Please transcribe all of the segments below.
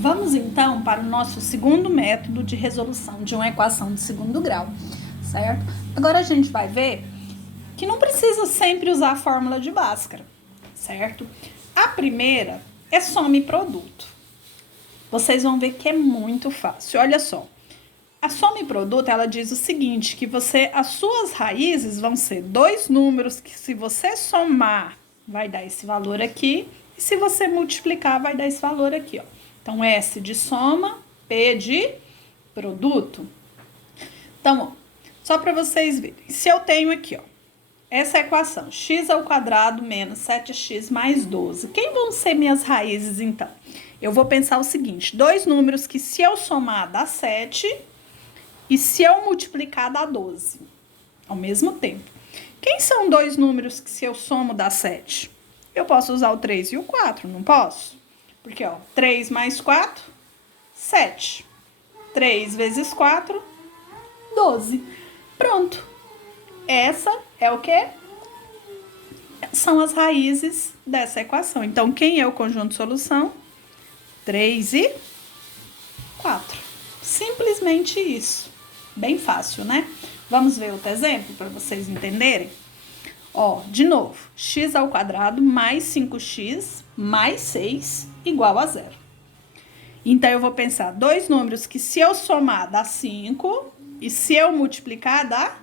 Vamos então para o nosso segundo método de resolução de uma equação de segundo grau, certo? Agora a gente vai ver que não precisa sempre usar a fórmula de Bhaskara, certo? A primeira é soma e produto. Vocês vão ver que é muito fácil. Olha só. A soma e produto, ela diz o seguinte, que as suas raízes vão ser dois números que se você somar, vai dar esse valor aqui, e se você multiplicar, vai dar esse valor aqui, ó. Então, S de soma, P de produto. Então, ó, só para vocês verem, se eu tenho aqui, ó, essa equação, x ao quadrado menos 7x mais 12. Quem vão ser minhas raízes, então? Eu vou pensar o seguinte, dois números que se eu somar dá 7 e se eu multiplicar dá 12, ao mesmo tempo. Quem são dois números que se eu somo dá 7? Eu posso usar o 3 e o 4, não posso? Porque, ó, 3 mais 4, 7. 3 vezes 4, 12. Pronto. Essa é o quê? São as raízes dessa equação. Então, quem é o conjunto de solução? 3 e 4. Simplesmente isso. Bem fácil, né? Vamos ver outro exemplo para vocês entenderem? Ó, de novo, x ao quadrado mais 5x mais 6 igual a 0. Então, eu vou pensar dois números que se eu somar dá 5 e se eu multiplicar dá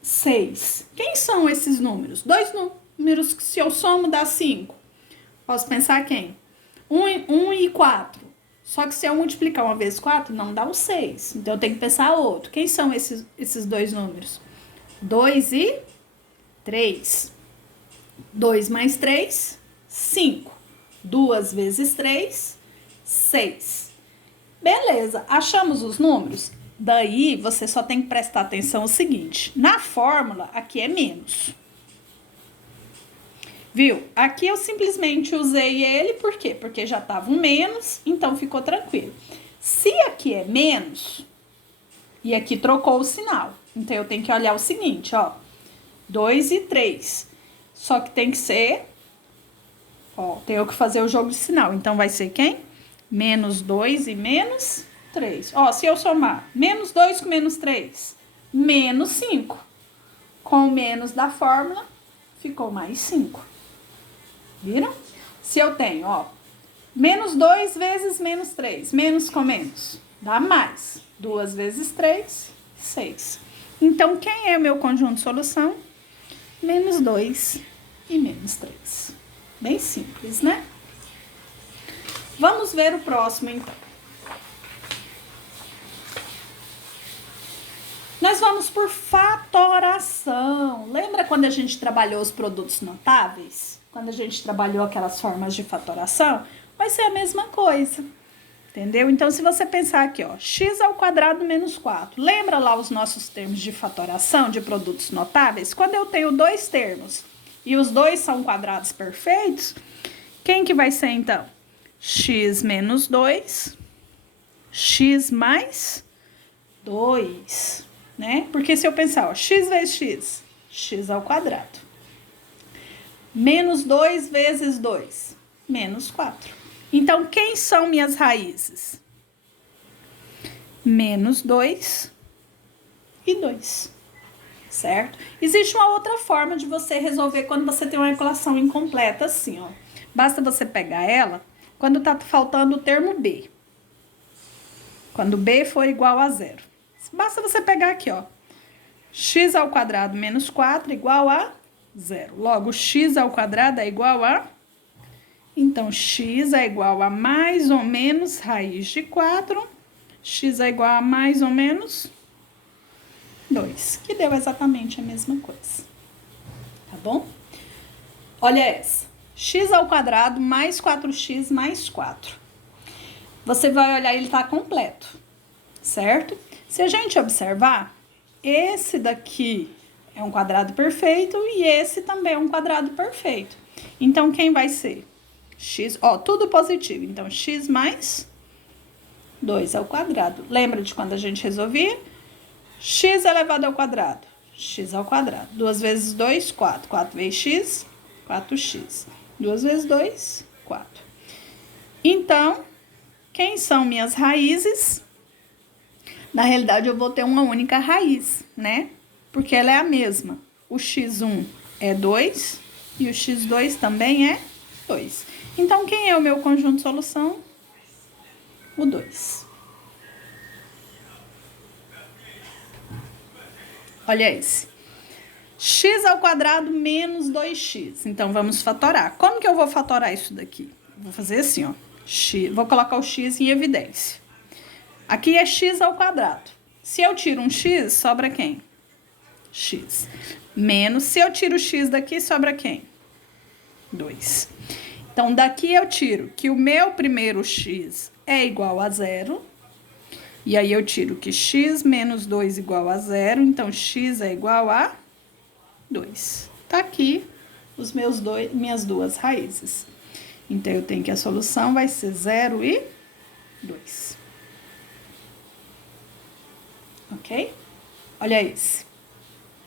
6. Quem são esses números? Dois números que se eu somo dá 5. Posso pensar quem? 1 e 4. Só que se eu multiplicar uma vez 4, não dá o 6. Então, eu tenho que pensar outro. Quem são esses dois números? 2 e 3. 2 mais 3, 5. 2 vezes 3, 6. Beleza, achamos os números? Daí, você só tem que prestar atenção no seguinte. Na fórmula, aqui é menos. Viu? Aqui eu simplesmente usei ele, por quê? Porque já estava um menos, então ficou tranquilo. Se aqui é menos, e aqui trocou o sinal, então eu tenho que olhar o seguinte, ó. 2 e 3. Só que tem que ser, ó, tenho que fazer o jogo de sinal. Então, vai ser quem? Menos 2 e menos 3. Ó, se eu somar menos 2 com menos 3, menos 5. Com o menos da fórmula, ficou mais 5. Viram? Se eu tenho, ó, menos 2 vezes menos 3, menos com menos, dá mais. 2 vezes 3, 6. Então, quem é o meu conjunto de solução? Menos 2 e menos 3. Bem simples, né? Vamos ver o próximo, então. Nós vamos por fatoração. Lembra quando a gente trabalhou os produtos notáveis? Quando a gente trabalhou aquelas formas de fatoração? Vai ser a mesma coisa. Entendeu? Então, se você pensar aqui, ó, x ao quadrado menos 4. Lembra lá os nossos termos de fatoração de produtos notáveis? Quando eu tenho dois termos e os dois são quadrados perfeitos, quem que vai ser, então? X menos 2, x mais 2, né? Porque se eu pensar, ó, x vezes x, x ao quadrado. Menos 2 vezes 2, menos 4. Então, quem são minhas raízes? Menos 2 e 2, certo? Existe uma outra forma de você resolver quando você tem uma equação incompleta assim, ó. Basta você pegar ela quando tá faltando o termo b. Quando b for igual a 0. Basta você pegar aqui, ó. X ao quadrado menos 4 igual a 0. Logo, x ao quadrado é igual a... Então, x é igual a mais ou menos raiz de 4. X é igual a mais ou menos 2. Que deu exatamente a mesma coisa. Tá bom? Olha essa. X ao quadrado mais 4x mais 4. Você vai olhar, ele tá completo. Certo? Se a gente observar, esse daqui é um quadrado perfeito e esse também é um quadrado perfeito. Então, quem vai ser? X, ó, tudo positivo. Então, x mais 2 ao quadrado. Lembra de quando a gente resolvia? X elevado ao quadrado. X ao quadrado. 2 vezes 2, 4. 4 vezes x, 4x. 2 vezes 2, 4. Então, quem são minhas raízes? Na realidade, eu vou ter uma única raiz, né? Porque ela é a mesma. O x1 é 2 e o x2 também é 2. Então, quem é o meu conjunto de solução? O 2. Olha esse. X ao quadrado menos 2x. Então, vamos fatorar. Como que eu vou fatorar isso daqui? Vou fazer assim, ó. X, vou colocar o x em evidência. Aqui é x ao quadrado. Se eu tiro um x, sobra quem? X. Menos, se eu tiro o x daqui, sobra quem? 2. Então, daqui eu tiro que o meu primeiro x é igual a 0. E aí, eu tiro que x menos 2 igual a 0. Então, x é igual a 2. Tá aqui minhas duas raízes. Então, eu tenho que a solução vai ser 0 e 2. Ok? Olha esse.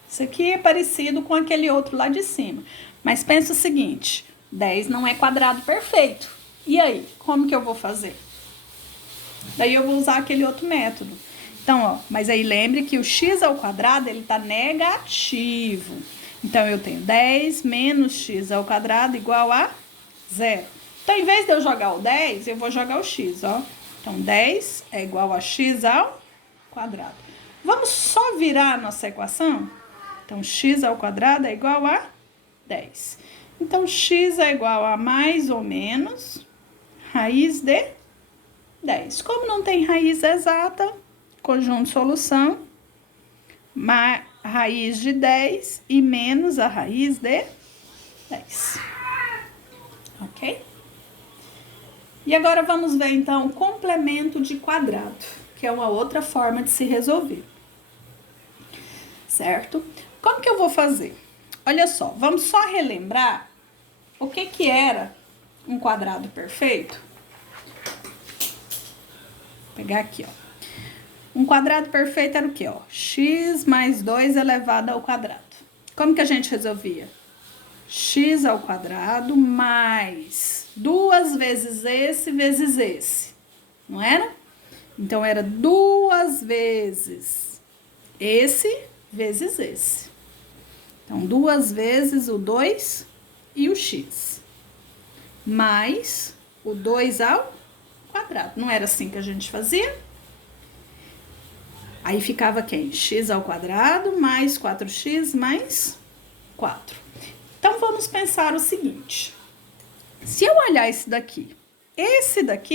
Isso aqui é parecido com aquele outro lá de cima. Mas pensa o seguinte, 10 não é quadrado perfeito. E aí, como que eu vou fazer? Daí eu vou usar aquele outro método. Então, ó, mas aí lembre que o x ao quadrado, ele tá negativo. Então, eu tenho 10 menos x ao quadrado igual a 0. Então, em vez de eu jogar o 10, eu vou jogar o x, ó. Então, 10 é igual a x ao quadrado. Vamos só virar a nossa equação? Então, x ao quadrado é igual a 10. Então, x é igual a mais ou menos raiz de 10. Como não tem raiz exata, conjunto solução, raiz de 10 e menos a raiz de 10. Ok? E agora vamos ver, então, o complemento de quadrado, que é uma outra forma de se resolver. Certo? Como que eu vou fazer? Olha só, vamos só relembrar o que era um quadrado perfeito. Vou pegar aqui, ó. Um quadrado perfeito era o quê, ó? X mais 2 elevado ao quadrado. Como que a gente resolvia? X ao quadrado mais 2 vezes esse, não era? Então, era 2 vezes esse vezes esse. Então, 2 vezes o 2 e o x. Mais o 2 ao quadrado. Não era assim que a gente fazia? Aí ficava quem? X ao quadrado mais 4x mais 4. Então, vamos pensar o seguinte. Se eu olhar esse daqui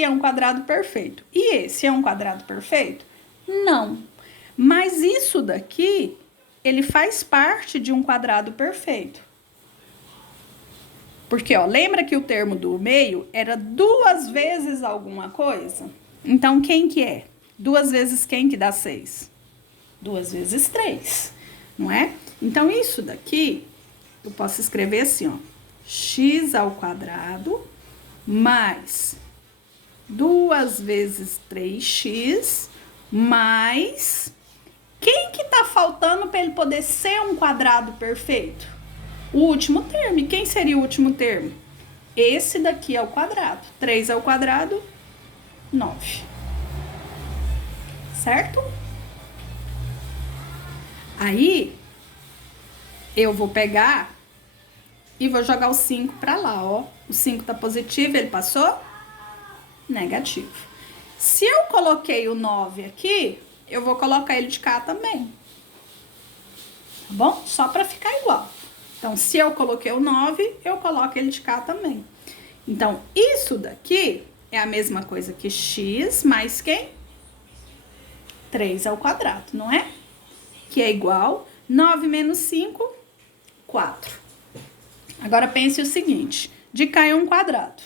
é um quadrado perfeito. E esse é um quadrado perfeito? Não. Mas isso daqui, ele faz parte de um quadrado perfeito. Porque, ó, lembra que o termo do meio era 2 vezes alguma coisa? Então, quem que é? 2 vezes quem que dá 6? 2 vezes 3, não é? Então, isso daqui, eu posso escrever assim, ó. X ao quadrado mais 2 vezes 3x mais... Quem que tá faltando para ele poder ser um quadrado perfeito? O último termo. E quem seria o último termo? Esse daqui ao quadrado. 3 ao quadrado, 9. Certo? Aí, eu vou pegar e vou jogar o 5 para lá, ó. O 5 tá positivo, ele passou? Negativo. Se eu coloquei o 9 aqui, eu vou colocar ele de cá também. Tá bom? Só para ficar igual. Então, se eu coloquei o 9, eu coloco ele de cá também. Então, isso daqui é a mesma coisa que x mais quem? 3 ao quadrado, não é? Que é igual 9 menos 5, 4. Agora, pense o seguinte. De cá é um quadrado.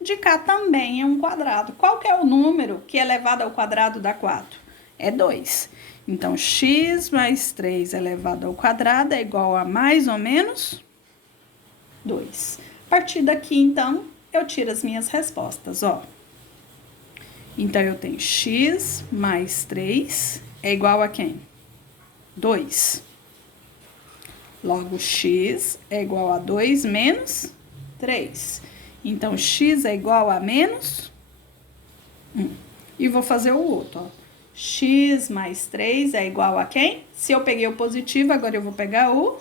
De cá também é um quadrado. Qual que é o número que elevado ao quadrado dá 4? É 2. Então, x mais 3 elevado ao quadrado é igual a mais ou menos 2. A partir daqui, então, eu tiro as minhas respostas, ó. Então, eu tenho x mais 3 é igual a quem? 2. Logo, x é igual a 2 menos 3. Então, x é igual a menos 1. E vou fazer o outro, ó. X mais 3 é igual a quem? Se eu peguei o positivo, agora eu vou pegar o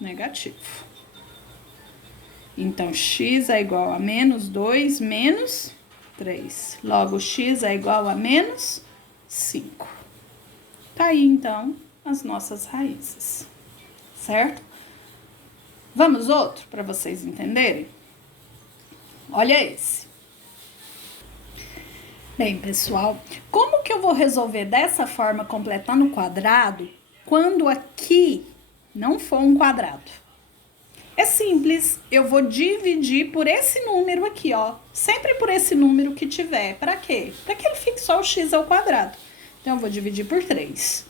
negativo. Então, x é igual a menos 2 menos 3. Logo, x é igual a menos 5. Tá aí, então, as nossas raízes. Certo? Vamos outro, para vocês entenderem? Olha esse. Bem, pessoal, como que eu vou resolver dessa forma, completando o quadrado, quando aqui não for um quadrado? É simples, eu vou dividir por esse número aqui, ó. Sempre por esse número que tiver. Para quê? Para que ele fique só o x ao quadrado. Então, eu vou dividir por 3.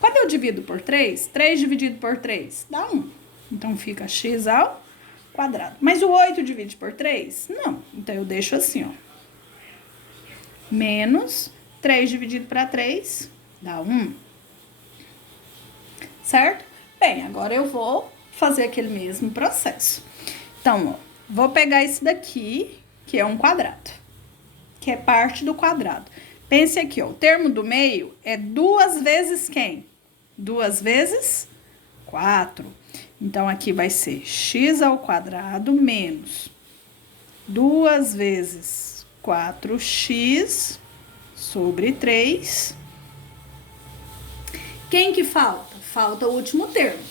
Quando eu divido por 3, 3 dividido por 3 dá 1. Então, fica x ao quadrado. Mas o 8 divide por 3? Não. Então, eu deixo assim, ó. Menos 3 dividido para 3 dá 1. Certo? Bem, agora eu vou fazer aquele mesmo processo. Então, ó, vou pegar esse daqui, que é um quadrado, que é parte do quadrado. Pense aqui, ó, o termo do meio é 2 vezes quem? 2 vezes 4. Então, aqui vai ser x ao quadrado menos 2 vezes 4x sobre 3. Quem que falta? Falta o último termo.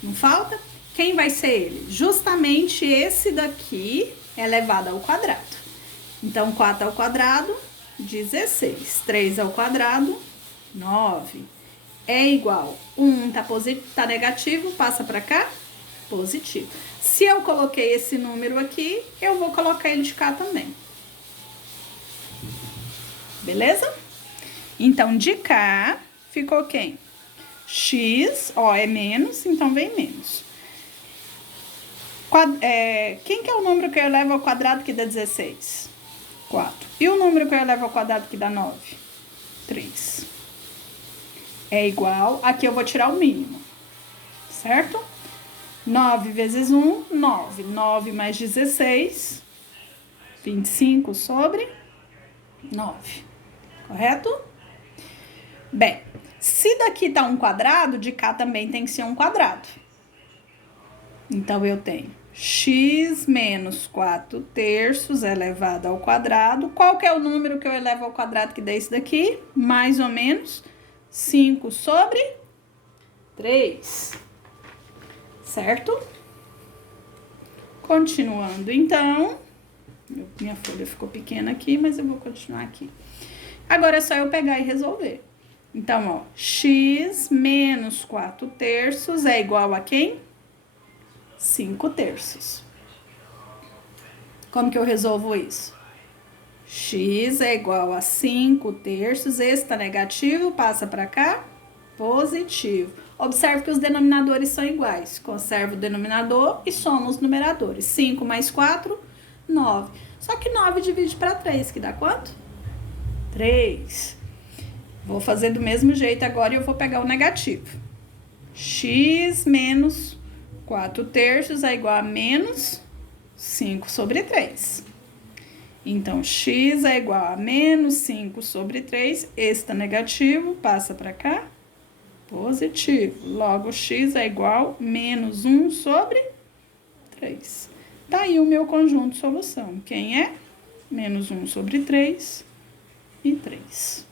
Não falta? Quem vai ser ele? Justamente esse daqui elevado ao quadrado. Então, 4 ao quadrado, 16. 3 ao quadrado, 9. É igual. 1 tá negativo, passa para cá, positivo. Se eu coloquei esse número aqui, eu vou colocar ele de cá também. Beleza? Então, de cá, ficou quem? X, ó, é menos, então vem menos. Quem que é o número que eu elevo ao quadrado que dá 16? 4. E o número que eu elevo ao quadrado que dá 9? 3. É igual, aqui eu vou tirar o mínimo, certo? 9 vezes 1, 9. 9 mais 16, 25 sobre 9. Correto? Bem, se daqui tá um quadrado, de cá também tem que ser um quadrado. Então, eu tenho x menos 4 terços elevado ao quadrado. Qual que é o número que eu elevo ao quadrado que dá isso daqui? Mais ou menos 5 sobre 3. Certo? Continuando, então. Minha folha ficou pequena aqui, mas eu vou continuar aqui. Agora é só eu pegar e resolver. Então, ó, x menos 4 terços é igual a quem? 5 terços. Como que eu resolvo isso? X é igual a 5 terços. Esse tá negativo, passa para cá, positivo. Observe que os denominadores são iguais. Conserva o denominador e soma os numeradores. 5 mais 4, 9. Só que 9 divide para 3, que dá quanto? 3. Vou fazer do mesmo jeito agora e eu vou pegar o negativo. X menos 4 terços é igual a menos 5 sobre 3. Então, x é igual a menos 5 sobre 3. Esse tá negativo, passa para cá, positivo. Logo, x é igual a menos 1 sobre 3. Tá aí o meu conjunto de solução. Quem é? Menos 1 sobre 3 e 3.